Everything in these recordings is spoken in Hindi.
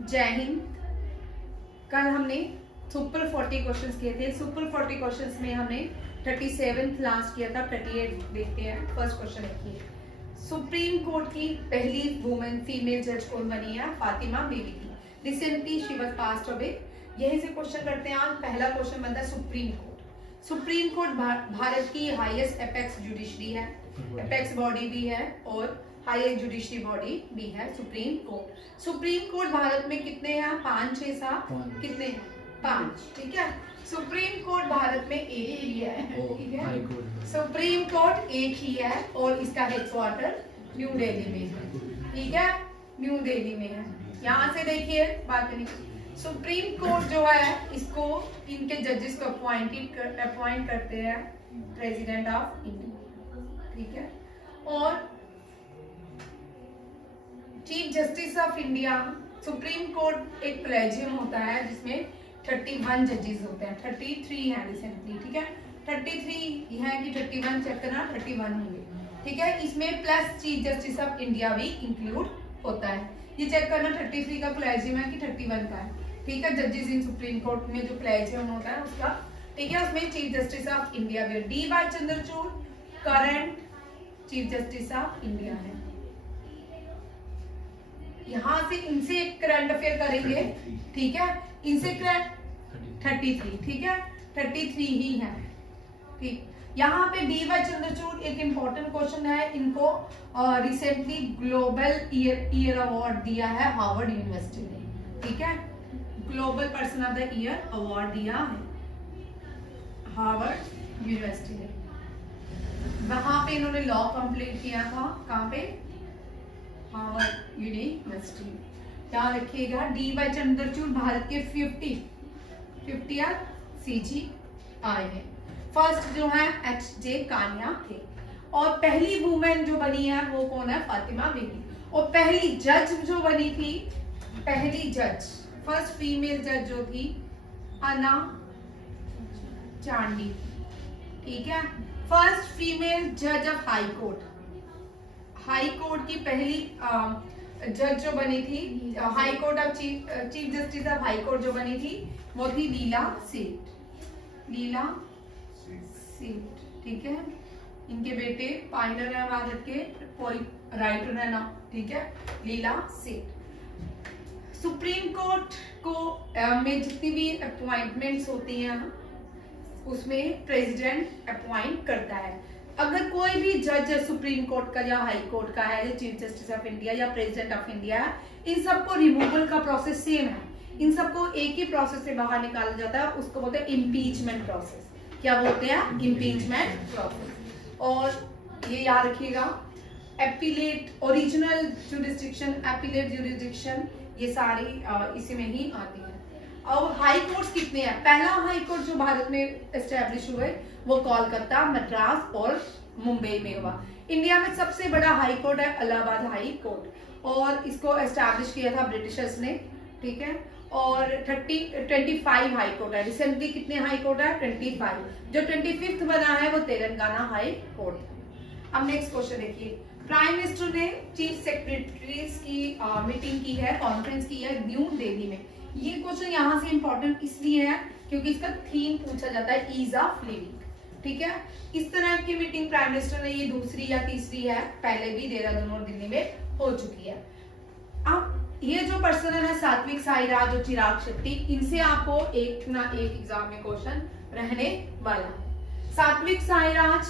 जय हिंद। कल हमने सुपर 40 क्वेश्चंस किए थे। सुपर 40 क्वेश्चंस में हमने 37 लास्ट किया था। 38 देखते हैं। फर्स्ट क्वेश्चन देखिए, सुप्रीम कोर्ट की पहली वुमेन फीमेल जज कौन बनी है? फातिमा बीबी की। Recently she was passed away. यही से क्वेश्चन करते हैं आज। पहला क्वेश्चन बनता है supreme court. Supreme court Bharat की हाईएस्ट एपेक्स जुडिशरी है, एपेक्स बॉडी भी है और हाईएस्ट जुडिशरी बॉडी भी है supreme court. Supreme court Bharat में कितने हैं? 5, 6, 7 कितने हैं? 5। ठीक है, सुप्रीम कोर्ट भारत में एक ही है। ठीक है, सुप्रीम कोर्ट एक ही है और इसका हेडक्वार्टर न्यू दिल्ली में है। ठीक है, न्यू दिल्ली में है। यहाँ से देखिए बात नहीं, सुप्रीम कोर्ट जो है इसको इनके जजेस को अपॉइंट करते हैं प्रेसिडेंट ऑफ इंडिया। ठीक है, और chief justice of India. Supreme court एक कॉलेजियम होता है जिसमें 31 जजेस होते हैं। 33 है रिसेंटली। ठीक है, 33 है कि 31 चेक करना, 31 होंगे। ठीक है, इसमें plus chief justice of India भी इंक्लूड होता है। ये चेक करना 33 का कॉलेजियम है कि 31 का है। ठीक है, जजेस इन सुप्रीम कोर्ट में जो कॉलेजियम होता है उसका। ठीक है, उसमें चीफ जस्टिस ऑफ इंडिया भी। D Y Chandrachud current chief justice of India है। यहाँ से इनसे करंट अफेयर करेंगे। ठीक है, इनसे करंट 33। ठीक है, 33 ही है। ठीक, यहाँ पे डी वाई चंद्रचूड़ एक इंपॉर्टेंट क्वेश्चन है। इनको रिसेंटली ग्लोबल ईयर अवार्ड दिया है हार्वर्ड यूनिवर्सिटी ने। ठीक है, global person of the year award दिया है हार्वर्ड यूनिवर्सिटी ने। वहां पे इन्होंने लॉ कंप्लीट किया था। कहाँ पे? Harvard university. यहाँ रखिएगा डी वाई चंद्रचूड़ भारत के 50 CGI है। फर्स्ट जो है HJ कान्या थे और पहली वुमेन जो बनी है वो कौन है? फातिमा बीबी। और पहली जज जो बनी थी, पहली जज फर्स्ट फीमेल जज जो थी अन्ना चांडी। ठीक है, फर्स्ट फीमेल जज of high court. High court की पहली जज जो बनी थी, high court of chief justice of high court जो बनी थी वो थी लीला सेठ। लीला सेठ। ठीक है, इनके बेटे पायलट है भारत के, कोई राइटर है ना। ठीक है, लीला सेठ। सुप्रीम कोर्ट को में जितनी भी अपॉइंटमेंट्स होती हैं उसमें प्रेसिडेंट अपॉइंट करता है। अगर कोई भी जज है सुप्रीम कोर्ट का या हाई कोर्ट का है, या चीफ जस्टिस ऑफ इंडिया या प्रेसिडेंट ऑफ इंडिया है, इन सबको रिमूवल का प्रोसेस सेम है। इन सबको एक ही प्रोसेस से बाहर निकाला जाता है, उसको बोलते हैं इम्पीचमेंट प्रोसेस। क्या बोलते हैं? Impeachment process. और ये याद रखिएगा, appellate original jurisdiction, appellate jurisdiction, ये सारी इसी में ही आती है। और हाई कोर्ट्स कितने हैं? पहला हाई कोर्ट जो भारत में एस्टेब्लिश हुए वो कोलकाता, मद्रास और मुंबई में हुआ। इंडिया में सबसे बड़ा हाई कोर्ट है इलाहाबाद हाई कोर्ट और इसको एस्टैब्लिश किया था ब्रिटिशर्स ने। ठीक है, और 25 हाई कोर्ट है। रिसेंटली कितने हाई कोर्ट है? 25। जो 25th बना है वो तेलंगाना हाई कोर्ट है। अब नेक्स्ट क्वेश्चन देखिए, प्राइम मिनिस्टर ने चीफ सेक्रेटरीज की मीटिंग की है, कॉन्फ्रेंस की है न्यू दिल्ली में। ये क्वेश्चन यहाँ से इंपॉर्टेंट इसलिए है क्योंकि इसका थीम पूछा जाता है ईज ऑफ लिविंग। ठीक है, इस तरह की मीटिंग प्राइम मिनिस्टर ने, ये दूसरी या तीसरी है, पहले भी देहरादून और दिल्ली में हो चुकी है। अब ये जो पर्सन है सात्विक साईराज और चिराग शेट्टी, इनसे आपको एक ना एक एग्जाम में क्वेश्चन रहने वाला है। सात्विक साईराज,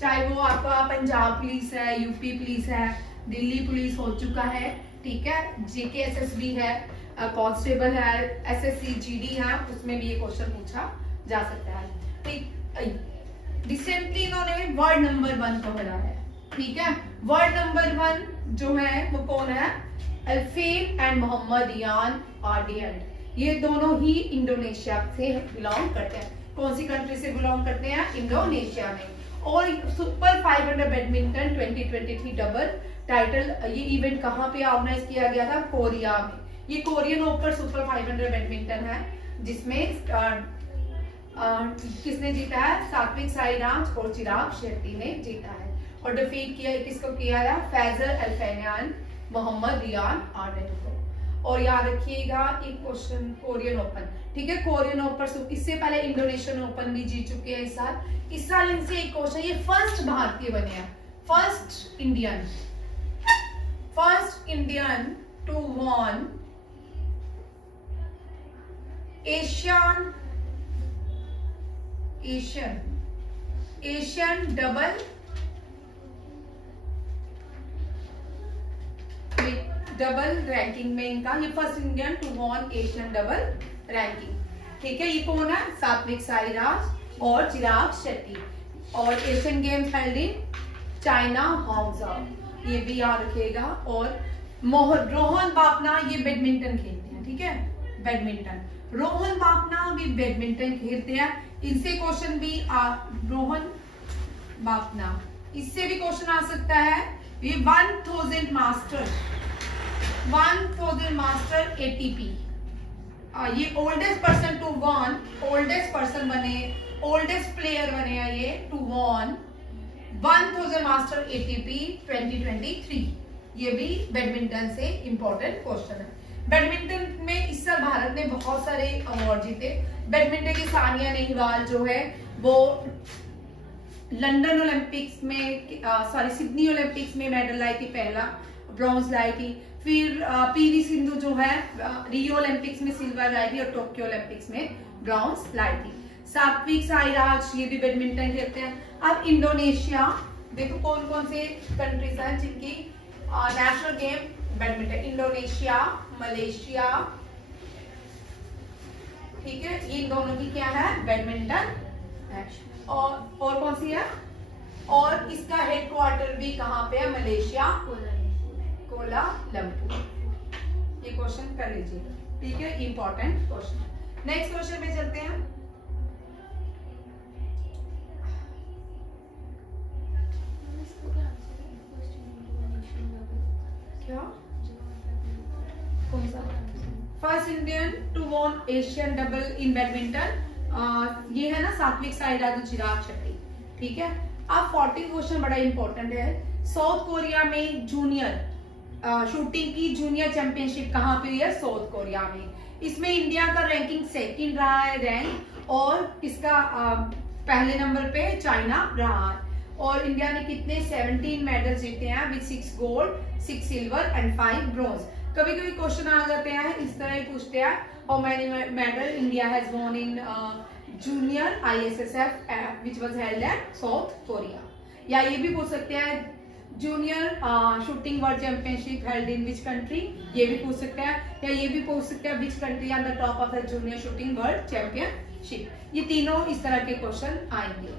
चाहे वो आपका पंजाब पुलिस है, यूपी पुलिस है, दिल्ली पुलिस हो चुका है। ठीक है, JKSSB है, कांस्टेबल है, SSC GD है, उसमें भी ये क्वेश्चन पूछा जा सकता है। ठीक, रिसेंटली इन्होंने वर्ड नंबर 1 पकड़ा है। ठीक है, वर्ड नंबर 1 जो है वो कौन है? अल्फेन एंड मोहम्मद यान आर्डियंट। ये दोनों ही इंडोनेशिया से बिलोंग करते हैं। कौन सी कंट्री से बिलोंग करते हैं? इंडोनेशिया में। और सुपर 500 बैडमिंटन 2023 डबल टाइटल, ये इवेंट कहाँ पे ऑर्गेनाइज किया गया था? कोरिया में। ये कोरियन ओपन सुपर 500 बैडमिंटन है जिसमें किसने जीता है? सात्विक साईराज और चिराग शेट्टी ने जीता है। और डिफीट किया किसको किया है? फैजल अल्फेनियान, मोहम्मद रियान आर्डेन को। और याद रखिएगा एक क्वेश्चन कोरियन ओपन, ठीक है, कोरियन ओपन, इससे पहले इंडोनेशियन ओपन भी जीत चुके हैं इस साल इनसे एक क्वेश्चन, ये फर्स्ट भारतीय बने हैं, first Indian to won Asian double ranking में इनका, ये first Indian to won Asian double ranking, ठीक है। ये कौन है? सात्विक साईराज और चिराग शेट्टी, और Asian games held in China Hangzhou, ये भी याद रखिएगा। और रोहन बापना ये बैडमिंटन खेलते हैं, ठीक है, बैडमिंटन, रोहन बापना भी बैडमिंटन खेलते हैं, इनसे क्वेश्चन भी रोहन बापना, इससे भी क्वेश्चन आ सकता है। ये 1000 मास्टर ATP, ये oldest person to won, oldest person बने, ओल्डेस्ट प्लेयर बने हैं ये टू वॉन 1000 मास्टर ATP 2023, ये भी बैडमिंटन से इंपॉर्टेंट क्वेश्चन है। बैडमिंटन में इस साल भारत ने बहुत सारे अवार्ड जीते। बैडमिंटन की सानिया नेहवाल जो है वो लंदन ओलंपिक्स में, सिडनी ओलंपिक्स में मेडल लाई थी, पहला ब्रॉन्ज लाई थी। फिर PV सिंधु जो है रियो ओलंपिक्स में सिल्वर लाई थी और टोक्यो ओलंपिक्स में ब्रॉन्ज लाई थी। सात्विक साईराज ये भी बैडमिंटन खेलते हैं। अब इंडोनेशिया, देखो कौन कौन से कंट्रीज हैं जिनकी national game badminton, Indonesia, Malaysia, ठीक है, ये दोनों की क्या है? बैडमिंटन है। और कौन सी है? और इसका हेडक्वार्टर भी कहाँ पे है? मलेशिया, कोलालंपुर। ये क्वेश्चन कर लीजिएगा, ठीक है, इंपॉर्टेंट क्वेश्चन। नेक्स्ट क्वेश्चन में चलते हैं। क्या कौन सा? First Indian to won Asian double in badminton, ये है ना सात्विक साईराज और चिराग शेट्टी, ठीक है। अब 14 क्वेश्चन बड़ा इंपॉर्टेंट है। साउथ कोरिया में जूनियर शूटिंग की जूनियर चैंपियनशिप कहाँ पे हुई है? साउथ कोरिया में। इसमें इंडिया का रैंकिंग सेकंड रहा है रैंक, और इसका पहले नंबर पे चाइना रहा है। और इंडिया ने कितने 17 मेडल जीते हैं with 6 gold, 6 silver and 5 bronze. कभी कभी क्वेश्चन आ जाते हैं इस तरह ही पूछते हैं, how many medal India has won in junior ISSF which was held at south Korea. या ये भी पूछ सकते हैं junior shooting world championship held in which country, ये भी पूछ सकते हैं। या ये भी पूछ सकते हैं which country on the top of the junior shooting world championship. ये तीनों इस तरह के क्वेश्चन आएंगे।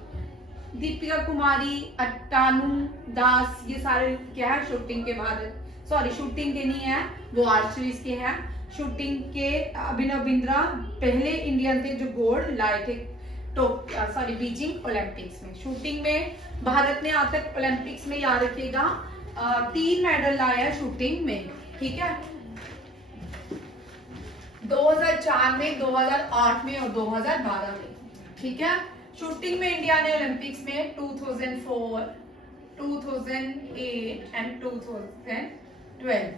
दीपिका कुमारी, अट्टानू दास, ये सारे क्या है? शूटिंग के भारत, सॉरी शूटिंग के नहीं है, वो आर्चरीज के हैं। शूटिंग के अभिनव बिंद्रा पहले इंडियन थे जो गोल्ड लाए थे बीजिंग ओलंपिक्स में। शूटिंग में भारत ने आज तक ओलंपिक्स में, याद रखिएगा, 3 मेडल लाया है शूटिंग में, ठीक है, 2004 में, 2008 में और 2012 में, ठीक है। शूटिंग में इंडिया ने ओलंपिक्स में 2004, 2008 एंड 2012।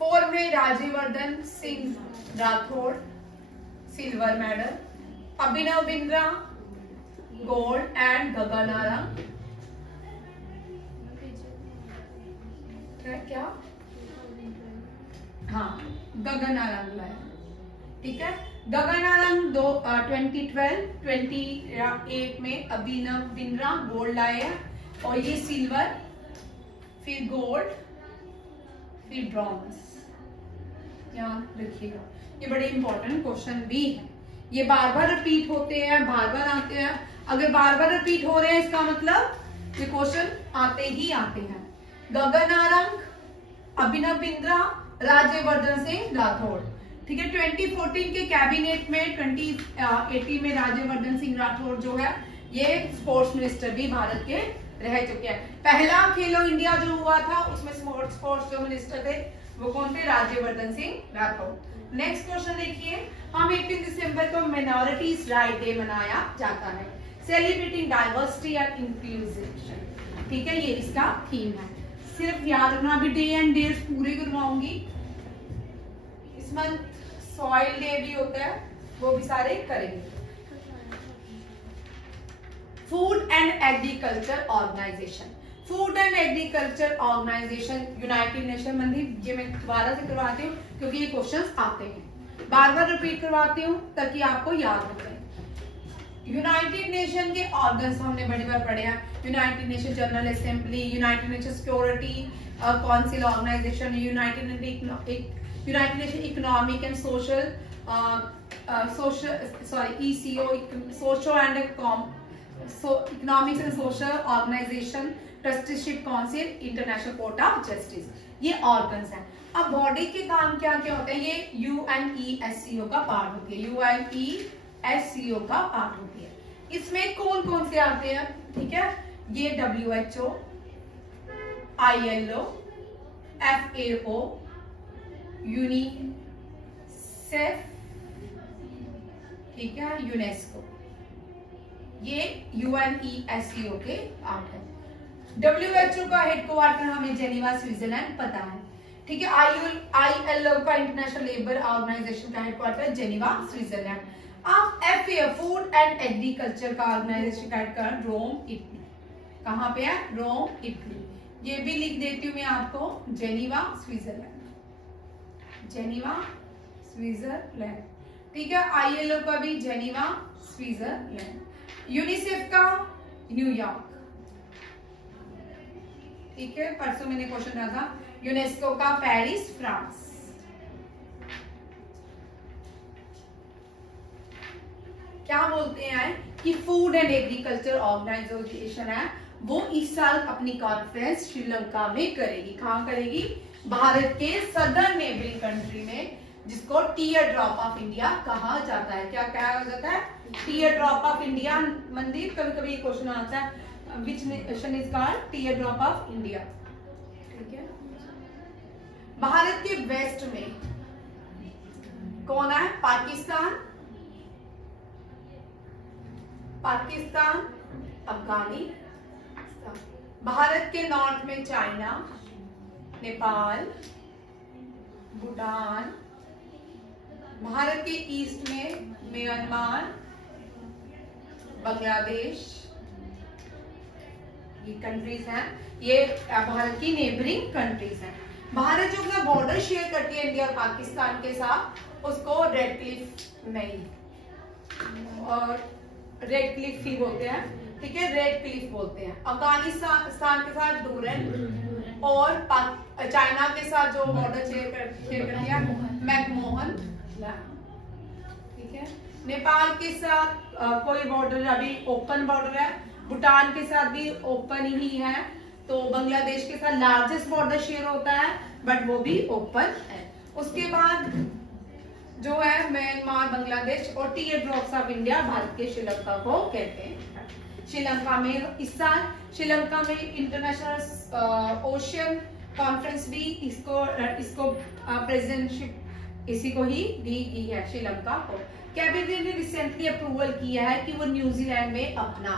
4 में Rajyavardhan Singh Rathore silver medal, Abhinav Bindra gold and Gagan Narang, क्या? हाँ, गगन नारंग लाया, ठीक है। गगन नारंग 2012, 28 में अभिनव बिंद्रा गोल्ड लाए हैं, और ये सिल्वर, फिर गोल्ड, फिर ब्रॉन्ज, याद रखिएगा। ये बड़े इंपॉर्टेंट क्वेश्चन भी है, ये बार बार रिपीट होते हैं, बार बार आते हैं। अगर बार बार रिपीट हो रहे हैं इसका मतलब ये क्वेश्चन आते ही आते हैं। गगन नारंग, अभिनव बिंद्रा, राज्यवर्धन सिंह राठौड़, ठीक है। 2014 के कैबिनेट में 2018 में राज्यवर्धन सिंह राठौड़ जो है ये स्पोर्ट्स मिनिस्टर भी भारत के रह चुके हैं। पहला खेलो इंडिया जो हुआ था उसमें स्पोर्ट्स जो मिनिस्टर थे वो कौन थे? राज्यवर्धन सिंह राठौड़। नेक्स्ट क्वेश्चन देखिए, हम 18 दिसंबर को माइनॉरिटीज राइट डे मनाया जाता है, सेलिब्रेटिंग डाइवर्सिटी एंड इंक्लूसिव, ठीक है, ये इसका थीम है। सिर्फ याद रखना, अभी डे एंड डेट्स पूरे करवाऊंगी, इस मंथ सॉइल डे भी होता है, वो भी सारे करेंगे। Food and agriculture organization, food and agriculture organization United Nation मंदिर, ये मैं दोबारा से करवाती हूँ क्योंकि ये क्वेश्चंस आते हैं, बार बार रिपीट करवाती हूँ ताकि आपको याद हो जाए। यूनाइटेड नेशन के ऑर्गन्स हमने बड़ी बार पढ़े हैं, United Nation General Assembly, United Nation Security Council organization, United Nation economic and social ECO, social and economics and social organization, trusteeship council, international court of justice, ये ऑर्गन्स हैं। अब बॉडी के काम क्या क्या होते हैं, ये UNESCO का पार्ट होती है, UNESCO का पार्ट होती है। इसमें कौन कौन से आते हैं, ठीक है, ये WHO, ILO, FAO, यूनिसेफ, ठीक है, यूनेस्को, ये UNESCO के पार्ट है। WHO का हेडक्वार्टर हमें जेनेवा स्विट्जरलैंड पता है, ठीक है। ILO का इंटरनेशनल लेबर ऑर्गेनाइजेशन का हेडक्वार्टर जेनेवा स्विट्जरलैंड। अब FAO फूड एंड एग्रीकल्चर का ऑर्गेनाइजेशन का हेडक्वार्टर रोम इटली, कहाँ पे है, रोम इटली, ये भी लिख देती हूँ मैं आपको, जेनेवा स्विट्जरलैंड, जेनेवा स्विट्जरलैंड, ठीक है। ILO का भी जेनेवा स्विट्जरलैंड, यूनिसेफ का न्यूयॉर्क, ठीक है, परसों मैंने क्वेश्चन डाला था। यूनेस्को का पेरिस, फ्रांस। क्या बोलते हैं कि फूड एंड एग्रीकल्चर ऑर्गेनाइजेशन है, वो इस साल अपनी कॉन्फ्रेंस श्रीलंका में करेगी। कहां करेगी, भारत के सदर्न नेबरिंग कंट्री में, जिसको टीयर ड्रॉप ऑफ इंडिया कहा जाता है। क्या कहा जाता है, टीयर ड्रॉप ऑफ इंडिया। मंदिर कभी कभी क्वेश्चन आता है, which nation is called tier drop of India, ठीक है। भारत के वेस्ट में कौन है, पाकिस्तान, पाकिस्तान, अफगानिस्तान। भारत के नॉर्थ में चाइना, नेपाल, भूटान। भारत के ईस्ट में म्यांमार, बांग्लादेश, ये कंट्रीज हैं, ये भारत की नेबरिंग कंट्रीज हैं। भारत जो अपना बॉर्डर शेयर करती है इंडिया और पाकिस्तान के साथ, उसको रेड क्लिफ नहीं और रेड क्लिफ ही बोलते हैं, ठीक है, रेड क्लिफ बोलते हैं। अफगानिस्तान के साथ डूरन, और चाइना के साथ जो बॉर्डर शेयर करती है मैकमोहन, ठीक है। नेपाल के साथ कोई बॉर्डर अभी ओपन बॉर्डर है, भूटान के साथ भी ओपन ही है, तो बांग्लादेश के साथ लार्जेस्ट बॉर्डर शेयर होता है बट वो भी ओपन है। उसके बाद जो है म्यांमार, बांग्लादेश और tear drops of India Bharat के श्रीलंका को कहते हैं। श्रीलंका में इस साल श्रीलंका में इंटरनेशनल ओशियन कॉन्फ्रेंस भी इसको प्रेसिडेंटशिप इसी को ही दी गई है श्रीलंका को। कैबिनेट ने रिसेंटली अप्रूवल किया है कि वो न्यूजीलैंड में अपना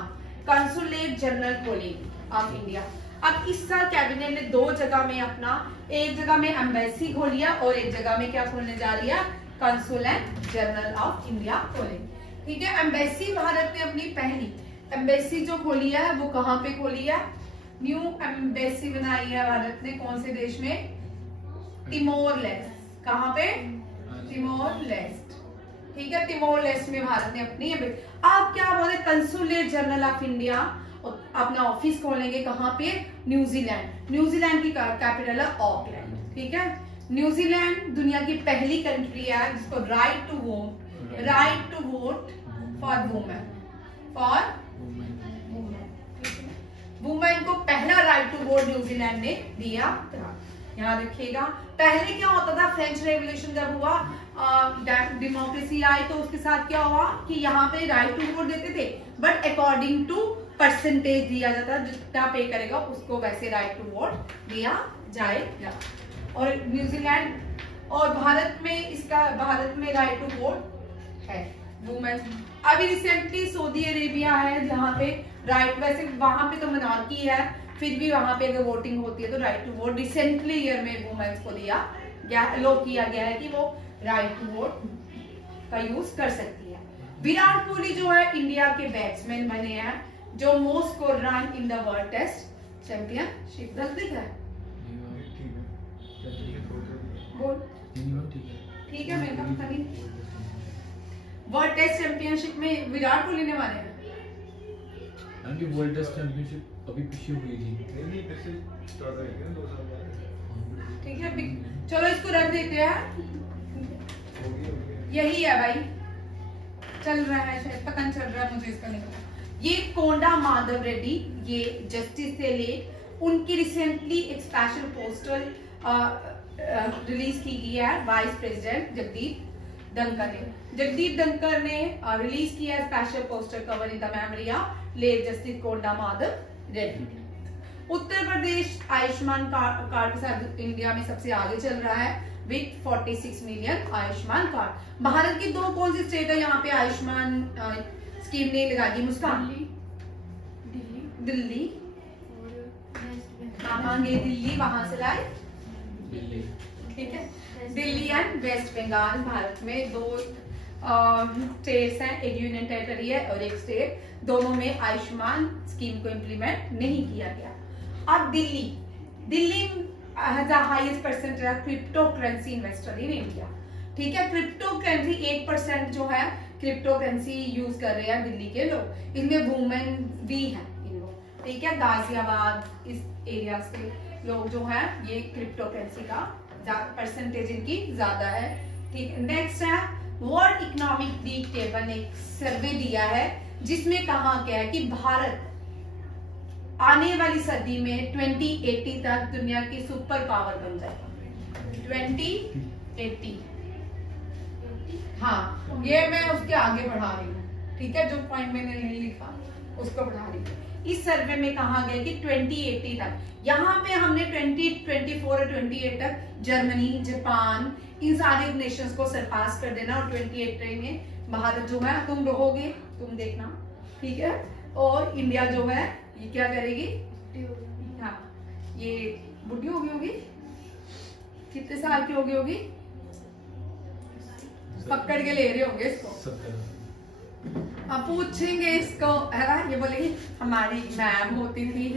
कंसुलेट जनरल खोलेगी ऑफ इंडिया। अब इस साल कैबिनेट ने 2 जगह में अपना, एक जगह में एम्बेसी खोलिया और एक जगह में क्या खोलने जा रही है, कंसुलेट जनरल ऑफ इंडिया खोलेगी, ठीक है। एम्बेसी भारत ने अपनी पहली एम्बेसी जो खोली है वो कहाँ पे खोली है, न्यू एम्बेसी बनाई है भारत ने, कौन से देश में, तिमोर लेस्ट। कहाँ पे, तिमोर लेस्ट, ठीक है, तिमोर लेस्ट में भारत ने अपनी। आप क्या बोले, कंसुलेट जनरल ऑफ इंडिया अपना ऑफिस खोलेंगे कहाँ पे, न्यूजीलैंड। न्यूजीलैंड की कैपिटल है ऑकलैंड, ठीक है। न्यूजीलैंड दुनिया की पहली कंट्री है जिसको right to vote for women, for women को पहला राइट टू वोट न्यूजीलैंड ने दिया था। यहाँ रखिएगा, पहले क्या होता था, फ्रेंच रेवोल्यूशन जब हुआ, डेमोक्रेसी आई, तो उसके साथ क्या हुआ कि यहाँ पे राइट टू वोट देते थे बट अकॉर्डिंग टू परसेंटेज दिया जाता, जितना पे करेगा उसको वैसे राइट टू वोट दिया जाएगा। और न्यूजीलैंड और भारत में राइट टू वोट है वुमेन। अभी रिसेंटली सऊदी अरेबिया है जहाँ पे राइट, वैसे वहां पे तो मोनार्की है, फिर भी वहां पे अगर वोटिंग होती है तो right to vote recently year में वुमेन्स को दिया लो किया गया है कि वो राइट टू वोट का यूज कर सकती है। विराट कोहली जो है इंडिया के बैट्समैन बने हैं जो most score run in the world test championship. दस दिख रहा है बोल ठीक है मेरे को नहीं। वर्ल्ड टेस्ट चैंपियनशिप में विराट कोहली ने मारे हैं। वर्ल्ड टेस्ट चैंपियनशिप अभी पीछे हुई थी, ठीक है चलो इसको रख देते हैं। यही है भाई, चल रहा है शायद, पता नहीं चल रहा है मुझे इसका नहीं पता। ये कोंडा माधव रेड्डी, ये जस्टिस से ले उनकी रिसेंटली एक स्पेशल पोस्टर रिलीज की गई है वाइस प्रेसिडेंट जगदीप धनखड़ ने रिलीज किया है special poster covering the memory of late justice Konda Madhav Reddy. Uttar Pradesh Ayushman card के साथ इंडिया में सबसे आगे चल रहा है with 46 million Ayushman card. Bharat की दो कौन सी स्टेट है यहाँ पे आयुष्मान स्कीम नहीं लगाई? मुस्कान दिल्ली मांगे दिल्ली, वहां से लाए ठीक है। दिल्ली एंड वेस्ट बंगाल भारत में दो स्टेट्स हैं, एक यूनियन टेरिटरी है और एक स्टेट, दोनों में आयुष्मान स्कीम को इम्प्लीमेंट नहीं किया गया। अब Delhi has the highest percentage of cryptocurrency investor in India। ठीक है, क्रिप्टो करेंसी 1% जो है क्रिप्टो करेंसी यूज कर रहे हैं दिल्ली के लोग, इनमें वुमेन भी है इन लोग, ठीक है। गाजियाबाद इस एरिया से लोग जो है ये क्रिप्टो करेंसी का परसेंटेज इनकी ज्यादा है, ठीक है। नेक्स्ट है वर्ल्ड इकोनॉमिक वीक टेबल ने एक सर्वे दिया है जिसमें कहा गया है कि भारत आने वाली सदी में 2080 तक दुनिया की सुपर पावर बन जाएगा। 2080, हाँ ये मैं उसके आगे बढ़ा रही हूँ, ठीक है, जो पॉइंट मैंने नहीं लिखा उसको बढ़ा रही हूँ। इस सर्वे में कहा गया कि 2080 तक, यहाँ पे हमने 2024 और 28 तक जर्मनी, जापान, इन सारे नेशंस को सरपास कर देना और 28 में भारत जो है तुम रहोगे, तुम देखना, ठीक है। और इंडिया जो है ये क्या करेगी? हाँ ये बुढ़ी होगी होगी, कितने साल की होगी? पकड़ के ले रहे होंगे इसको, अब पूछेंगे इसको है ना, ये बोलेगी हमारी मैम होती थी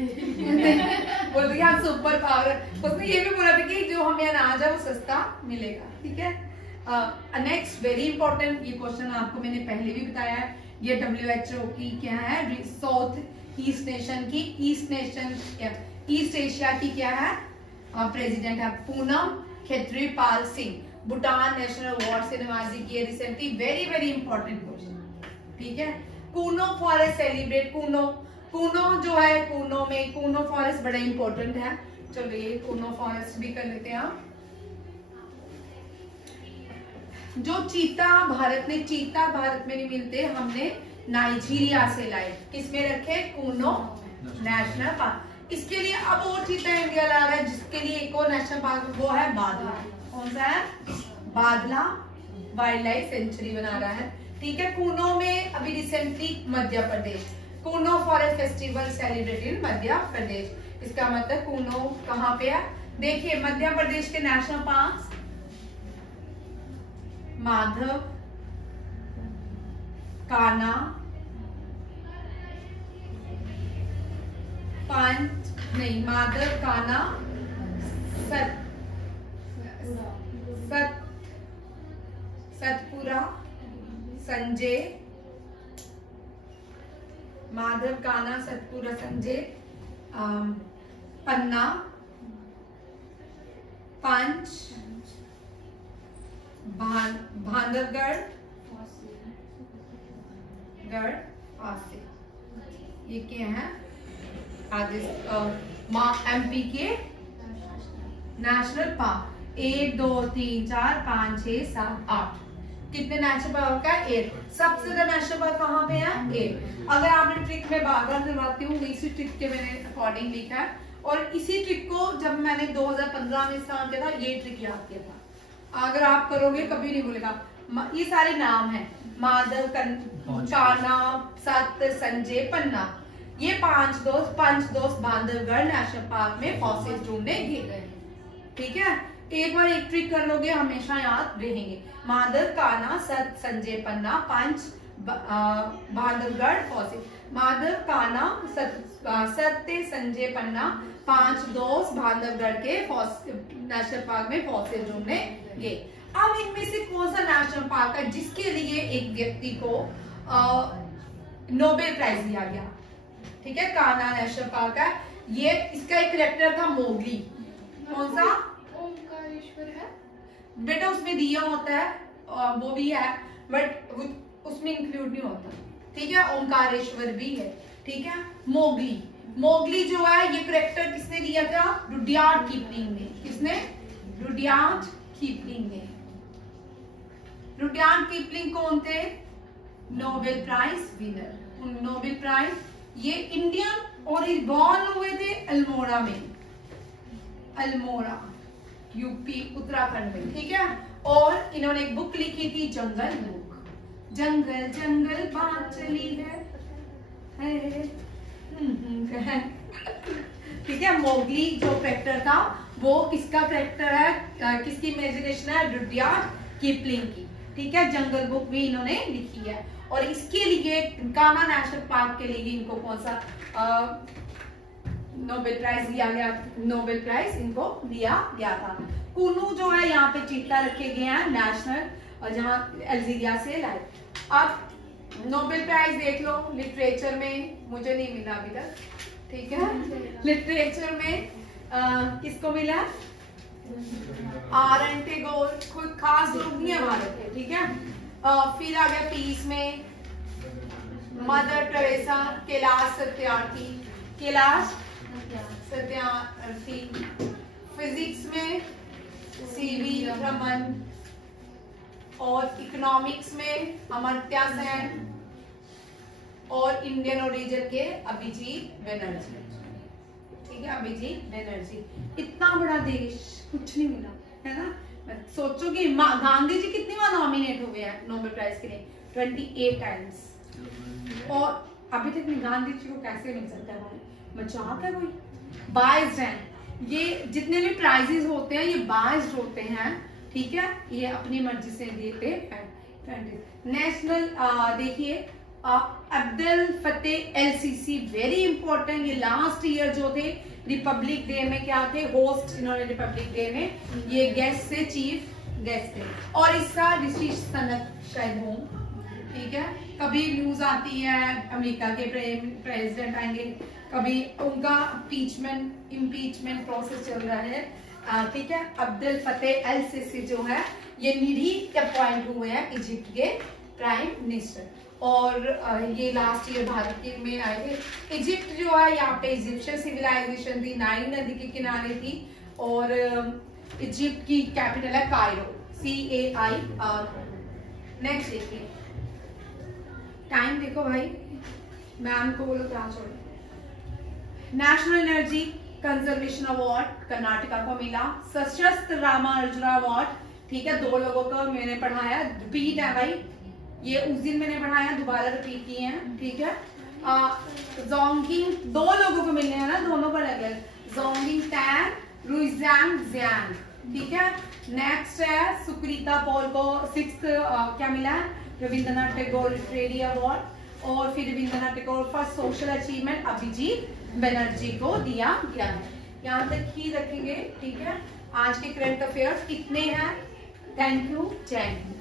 बोलती हम सुपर पावर। उसने ये भी बोला था कि जो हमें अनाज है वो सस्ता मिलेगा, ठीक है। नेक्स्ट वेरी इंपॉर्टेंट, ये क्वेश्चन आपको मैंने पहले भी बताया है, ये WHO की क्या है, साउथ ईस्ट नेशन की, ईस्ट एशिया की क्या है प्रेसिडेंट है पूनम खेत्रीपाल सिंह। भूटान नेशनल अवार्ड से नवाजी की है recently, very very important question, ठीक है। कूनो फॉरेस्ट सेलिब्रेट, कूनो जो है कूनो फॉरेस्ट बड़ा इंपॉर्टेंट है, चलो ये कूनो फॉरेस्ट भी कर लेते हैं आप। जो चीता भारत में नहीं मिलते, हमने नाइजीरिया से लाए, किसमें रखे? Kuno national park. इसके लिए अब और चीता इंडिया ला रहा है जिसके लिए एक और नेशनल पार्क, वो है बादला। कौन सा है? बादला वाइल्ड लाइफ सेंचुरी बना रहा है, ठीक है। कूनो में अभी recently Madhya Pradesh Kuno forest festival celebrated in Madhya Pradesh. इसका मतलब कूनो कहाँ पे है? देखिए मध्य प्रदेश के नेशनल पार्क माधव, कान्हा, माधव, कान्हा, सतपुरा, संजय, माधव, कान्हा, सतपुरा, संजय, पन्ना, पंच, बांधवगढ़, आसे, ये क्या है? MP के नेशनल पार्क 1 2 3 4 5 6 7 8 कितने नेशनल पार्क का? 8। सबसे ज्यादा नेशनल पार्क कहाँ पे है? 8। अगर आपने ट्रिक में बार बार करवाती हूँ, इसी ट्रिक के मैंने अकॉर्डिंग लिखा है और इसी ट्रिक को जब मैंने 2015 में इस्तेमाल किया था, ये ट्रिक याद किया था। अगर आप करोगे कभी नहीं भूलेगा। ये सारे नाम हैं, माधव, कान्हा, सत, संजय, पन्ना, ये 5 दोस्त बांधवगढ़ नेशनल पार्क में फॉसिल्स ढूंढने गए, ठीक है। एक बार एक ट्रिक कर लोगे हमेशा याद रहेंगे। माधव कान्हा सत संजय पन्ना पांच बांधवगढ़ फौजी। माधव कान्हा सत्य संजय पन्ना पांच दोस्त बांधवगढ़ के नेशनल पार्क में फॉसिल ढूंढने गए। अब इनमें से कौन सा नेशनल पार्क है जिसके लिए एक व्यक्ति को नोबेल प्राइज दिया गया? ठीक है, कान्हा नेशनल पार्क है ये। इसका एक करेक्टर था मोगली। कौन सा? ओमकारेश्वर है बेटा, उसमें दिया होता है वो भी है बट उसमें इंक्लूड नहीं होता। ठीक है, ओमकारेश्वर भी है। ठीक है, मोगली। मोगली जो है ये करेक्टर किसने दिया था? रुडयार्ड किपलिंग ने। किसने? रुडयार्ड किपलिंग ने। रुडयार्ड किपलिंग कौन थे? Nobel prize winner. Nobel prize ये इंडियन और बॉर्न हुए थे अल्मोड़ा में, अल्मोड़ा यूपी उत्तराखंड में। ठीक है, और इन्होंने एक बुक लिखी थी जंगल बुक। जंगल जंगल बात चली है। ठीक है, मोगली जो कैरेक्टर था वो किसका कैरेक्टर है, किसकी इमेजिनेशन है? रुडयार्ड किपलिंग की। ठीक है, जंगल बुक भी इन्होंने लिखी है। और इसके लिए कान्हा नेशनल पार्क के लिए इनको कौन सा नोबेल प्राइज दिया गया? नोबेल प्राइज इनको दिया गया था। कुनू जो है यहाँ पे चीता रखे गए हैं नेशनल, और जहाँ अल्जीरिया से लाए। अब नोबेल प्राइज देख लो लिटरेचर में, मुझे नहीं मिला अभी तक। ठीक है, लिटरेचर में किसको मिला? R N Tagore. कोई खास लोग नहीं है भारत के। ठीक है, फिर आ गया पीस में mother Teresa, Kailash Satyarthi, Kailash Satyarthi. Physics में सीवी रमन, और इकोनॉमिक्स में अमर्त्य सेन, और इंडियन ओरिजिन के अभिजीत बनर्जी। ठीक है, अभिजीत बनर्जी। इतना बड़ा देश कुछ नहीं मिला है ना। सोचो कि गांधी जी कितनी बार नॉमिनेट हुए हैं नोबेल प्राइज के लिए? 28 टाइम्स। और अभी तक गांधी जी को कैसे मिल सकता है? मजाक है कोई? बाइज्ड हैं ये। जितने भी प्राइजेस होते हैं ये बाइज्ड होते हैं। ठीक है, ये अपनी मर्जी से देते हैं। नेशनल देखिए अब्दुल फतेह एलसीसी, वेरी इंपॉर्टेंट। ये लास्ट ईयर जो थे रिपब्लिक डे में क्या थे? होस्ट इन्होंने रिपब्लिक डे में ये गेस्ट से, चीफ गेस्ट थे। और इस साल ऋषि सनक शायद हों। ठीक है, कभी न्यूज आती है अमेरिका के प्रेसिडेंट आएंगे, कभी उनका इम्पीचमेंट प्रोसेस चल रहा है। ठीक है, अब्दुल फतेह एल सीसी जो है ये निरी अपॉइंट हुए हैं इजिप्ट के प्राइम मिनिस्टर। और ये लास्ट ईयर भारत के में आए थे। इजिप्ट जो है यहाँ पे इजिप्शियन सिविलाइजेशन थी, नाइल नदी के किनारे थी। और इजिप्ट की कैपिटल है कायरो, CAIRO। नेक्स्ट देखिए, टाइम देखो भाई, मैम को बोलो क्या छोड़ो। National energy conservation award Karnataka को मिला। सशस्त्र रामानुजन अवार्ड, ठीक है, 2 लोगों को मैंने पढ़ाया, रिपीट है भाई, ये उस दिन मैंने पढ़ाया, दोबारा रिपीट किए हैं। ठीक है, जोंगिंग 2 लोगों को मिलने हैं ना, दोनों को अलग अलग। जोंगिंग टैन रुइजैंग जैन। ठीक है, नेक्स्ट है सुकृता पॉल को 6th क्या मिला है? Rabindranath Tagore literary award. और फिर Rabindranath Tagore for social achievement Abhijit Banerjee को दिया गया है। यहाँ तक ही रखेंगे। ठीक है, आज के करंट अफेयर्स इतने हैं। थैंक यू, जय हिंद।